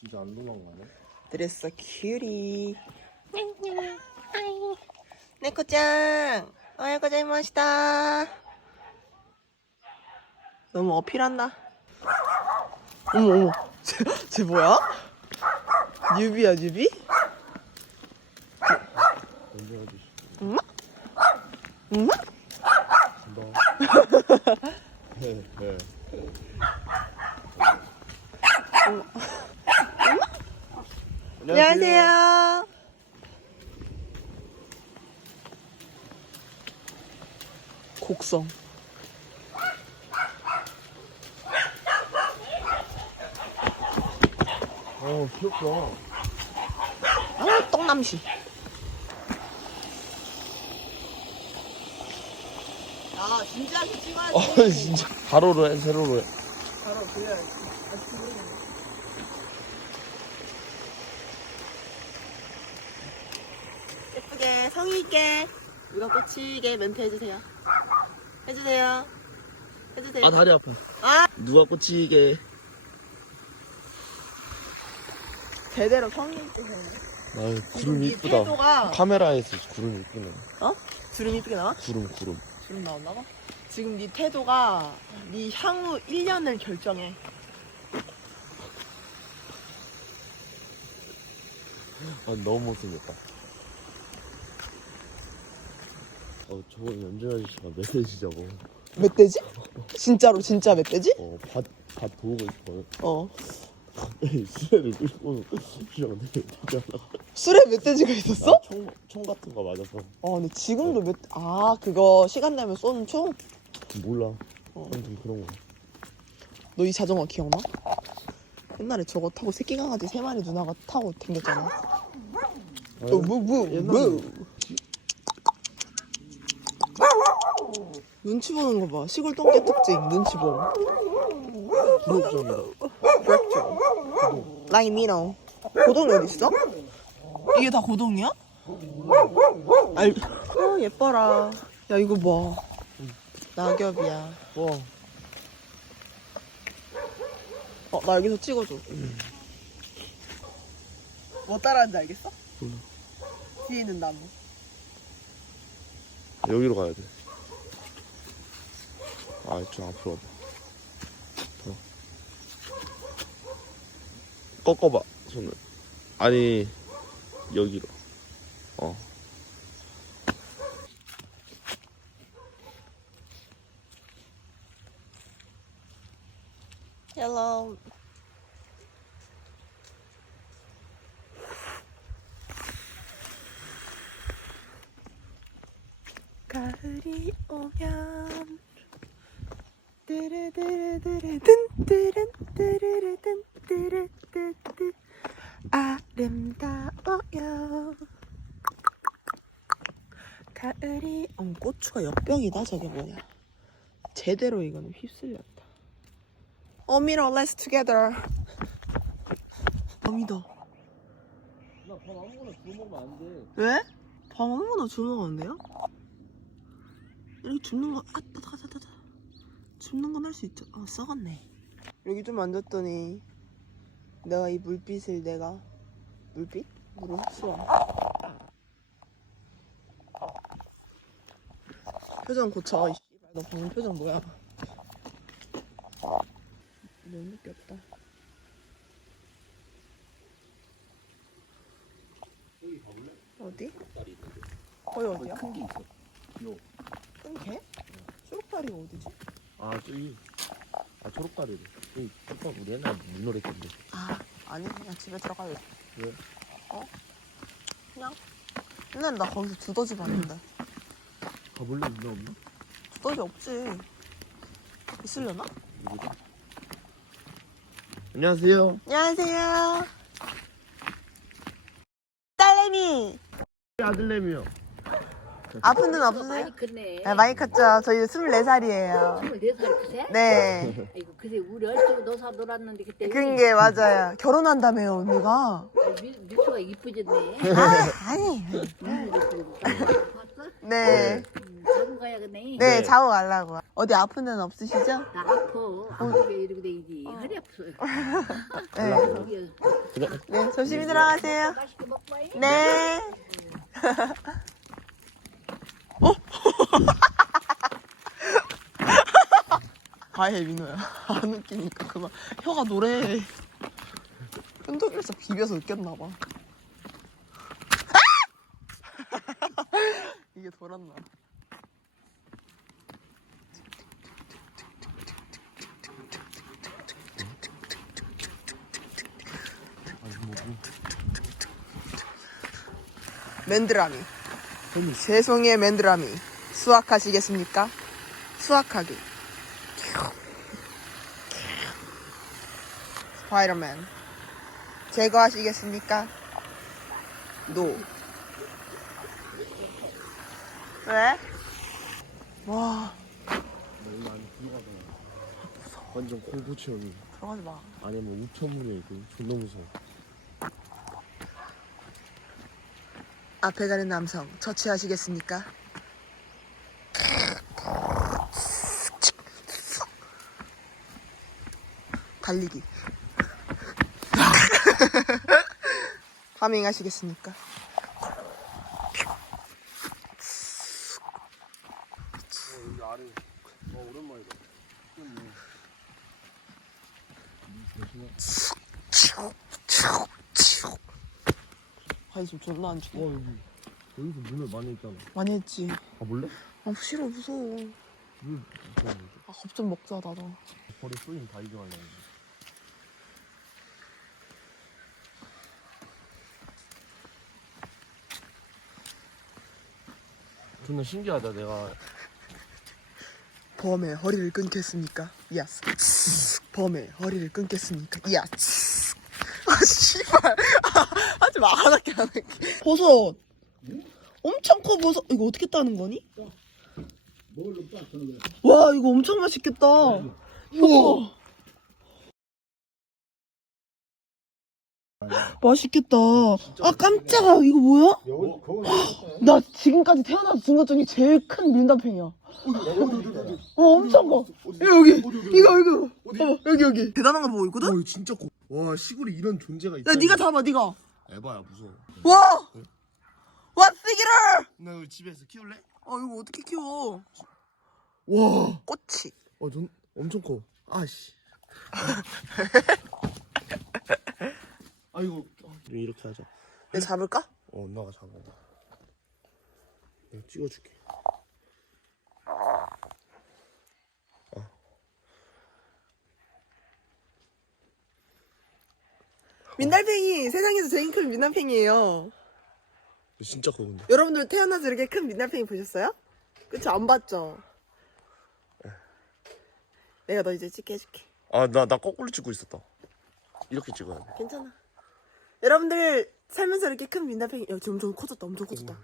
진짜 안 도망가네. 드레스 큐리. 네코짱, 오하요 고자이마시다. 너무 어필한다. 어머 어머, 쟤, 쟤 뭐야? 뉴비야 뉴비? 언제 가주시? 엄마? 엄마? 금방. 네, 네. 안녕하세요. 곡성. 어, 귀엽다. 아, 똥남시. 아, 진지하게 찍어야지. 어, 진짜. 가로로 해, 세로로 해. 바로 돌려야지. 예쁘게 성의 있게 누가 꽂히게 멘트 해주세요. 해주세요. 해주세요. 아, 다리 아파. 아, 누가 꽂히게. 제대로 성의 있게 해요. 아, 구름 이 이쁘다. 태도가 카메라에서 구름 이쁘네. 어? 주름 이쁘게 나와? 구름, 구름. 주름 나왔나 봐. 지금 네 태도가 네 향후 1년을 결정해. 아, 너무 못생겼다. 어, 저거 연주 아저씨가 메시지자고. 멧돼지? 진짜로 진짜 멧돼지? 어, 밭, 밭 도우고 있어요. 어. 수레를 끌고 시작한데 어떻게 하나? 술에 멧돼지가 있었어? 아, 총, 총 같은 거 맞아서 어, 근데 지금도 몇, 아, 그거 시간 되면 쏘는 총? 몰라. 어. 아무튼 그런 거. 너 이 자전거 기억나? 옛날에 저거 타고 새끼 강아지 세 마리 누나가 타고 댕겼잖아. 어, 뭐, 뭐, 뭐. 눈치 보는 거 봐. 시골 똥개 특징, 눈치 보. 부럽습니다. 그렇죠. 라인 미노. 고동이 어딨어? 이게 다 고동이야? 알, 어, 예뻐라. 야, 이거 봐. 낙엽이야. 와, 어, 나 여기서 찍어줘. 뭐 따라하는지 알겠어? 몰라. 뒤에 있는 나무. 여기로 가야 돼. 아, 좀 앞으로 와봐. 더. 꺾어봐, 손을. 아니, 여기로. 어. Hello. 가을이 오면 아름다워요 가을이 어 고추가 역병이다 저게 뭐냐 제대로 이거는 휩쓸렸다 어미러 let's together 어미더 나밥 아무거나 구워 먹으면 안 돼. 왜? 밥 아무거나 주워 먹으면 돼요? 이렇게 줍는 거, 아, 따다, 따 줍는 건 할 수 있죠. 아, 썩었네. 여기 좀 앉았더니, 내가 이 물빛을 내가, 물빛? 물을 흡수함. 표정 고쳐, 이 씨발. 너 방금 표정 뭐야? 너무 느꼈다. 어디? 거기 어디야? 큰게 있어. 요. 큰 개? 초록다리가 어디지? 아, 저기. 아, 초록다리래. 여기, 아까 우리 옛날 물놀이 했던데. 아 아니 그냥 집에 들어갈래 왜? 어? 그냥 옛날에 나 거기서 두더지 봤는데 가볼래? 있나 없나? 두더지 없지 있으려나? 누구지? 안녕하세요. 안녕하세요 딸내미 아들내미요. 아픈 데는 없으세요? 많이 크네. 네, 많이 컸죠 저희 24살이에요 24살 크세? 네 아이고, 그새 우리 얼추 노사 놀았는데 그때. 그런 게 맞아요 결혼한다며요 언니가 아이, 미, 미소가 이쁘졌네. 아 아니. 봤어? 네 음, 자고 가야겠네. 네, 네. 자고 가려고 어디 아픈 데는 없으시죠? 나 아파. 아프게 이러고 다니지. 허리 아파. 네 그래. 네, 조심히 들어가세요. 맛있게 먹고 와요. 네. 어? 아예 민호야. 안 웃기니까 그만. 혀가 노래. 끈적여서 비벼서 웃겼나 봐. 이게 돌았나? 맨드라미. 세송의 맨드라미. 수확하시겠습니까? 수확하기. 스파이더맨. 제거하시겠습니까? 노. 왜? 와. 완전 공포 체험이. 들어가지 마. 안에 뭐 우편물에 있고 존나 무서워. 앞에 가는 남성 처치하시겠습니까? 달리기. 파밍 하시겠습니까? 여기 아래. 어 오랜만이다. 아니 지금 존나 안어 죽어. 여기 여기서 문을 많이 했잖아. 많이 했지. 가볼래? 아 싫어 무서워. 물 무서워. 아겁 좀 먹자 나도. 벌에 쏘임 다 이겨하려고. 존나 신기하다 내가 범의 허리를 끊겠습니까? 야스. 범의 허리를 끊겠습니까? 야스. 아 씨발. 아, 하지 마. 안 할게 안 할게. 버섯. 엄청 커 버섯. 이거 어떻게 따는 거니? 와 이거 엄청 맛있겠다. 우와. 맛있겠다. 아 깜짝아 이거 뭐야? 나 지금까지 태어나서 준것 중에 제일 큰 밀담팽이야. 어 엄청 커. 여기 이거 이거. 어 여기 여기. 대단한 거 보고 있거든? 어 진짜 커. 와 시골에 이런 존재가 있다. 야 네가 잡아 네가. 에바야 무서워. 와. 와 쓰기를. 나 이거 집에서 키울래? 어 이거 어떻게 키워? 와. 꽃이. 어전 엄청 커. 아씨. 아이고. 이렇게 하자. 내가 잡을까? 어, 엄마가 잡아. 내가 찍어줄게. 민달팽이 세상에서 제일 큰 민달팽이에요. 진짜 커 근데. 여러분들 태어나서 이렇게 큰 민달팽이 보셨어요? 그쵸 안 봤죠? 내가 너 이제 찍게 해줄게. 아, 나 나 거꾸로 찍고 있었다. 이렇게 찍어야 돼. 괜찮아. 여러분들 살면서 이렇게 큰 민달팽이 야 지금 엄청 커졌다. 엄청 커졌다